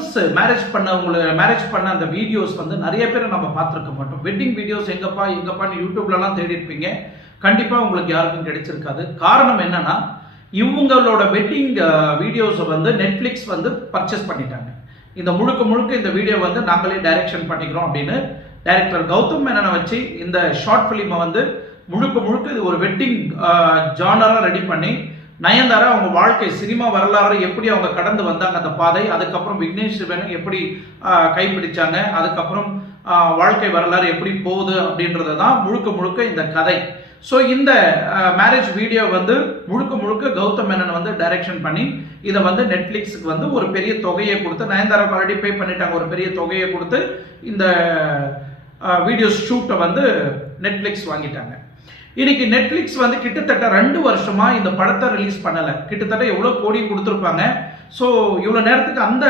Couples marriage பண்ண அந்த videos வந்து நிறைய பேர் நம்ம பார்த்துருக்க மாட்டோம். வெட்டிங் வீடியோஸ் எங்கப்பான்னு யூடியூப்லலாம் தேடி இருப்பீங்க, கண்டிப்பாக உங்களுக்கு யாருக்கும் கிடைச்சிருக்காது. காரணம் என்னன்னா, இவங்களோட வெட்டிங் வீடியோஸை வந்து நெட்ஃப்ளிக்ஸ் வந்து பர்ச்சேஸ் பண்ணிட்டாங்க. இந்த முழுக்க இந்த வீடியோ வந்து நாங்களே டைரக்ஷன் பண்ணிக்கிறோம் அப்படின்னு டைரக்டர் கௌதம் மேனனை வச்சு இந்த ஷார்ட் ஃபிலிமை வந்து முழுக்க இது ஒரு வெட்டிங் ஜானராக ரெடி பண்ணி, நயன்தாரா அவங்க வாழ்க்கை சினிமா வரலாறு எப்படி அவங்க கடந்து வந்தாங்க அந்த பாதை, அதுக்கப்புறம் விக்னேஷ் சிவன் எப்படி கைப்பிடிச்சாங்க, அதுக்கப்புறம் வாழ்க்கை வரலாறு எப்படி போகுது அப்படின்றது தான் முழுக்க இந்த கதை. ஸோ இந்த மேரேஜ் வீடியோ வந்து முழுக்க கௌதம் மேனன் வந்து டைரக்ஷன் பண்ணி இதை வந்து நெட்ஃப்ளிக்ஸுக்கு வந்து ஒரு பெரிய தொகையை கொடுத்து, நயன்தாராக்கு ஆல்ரெடி பே பண்ணிட்டாங்க, ஒரு பெரிய தொகையை கொடுத்து இந்த வீடியோ ஷூட்டை வந்து நெட்ஃப்ளிக்ஸ் வாங்கிட்டாங்க. இன்னைக்கு நெட்ஃப்ளிக்ஸ் வந்து கிட்டத்தட்ட 2 வருஷமா இந்த படத்தை ரிலீஸ் பண்ணலை. கிட்டத்தட்ட எவ்வளோ கோடி கொடுத்துருப்பாங்க. ஸோ இவ்வளோ நேரத்துக்கு அந்த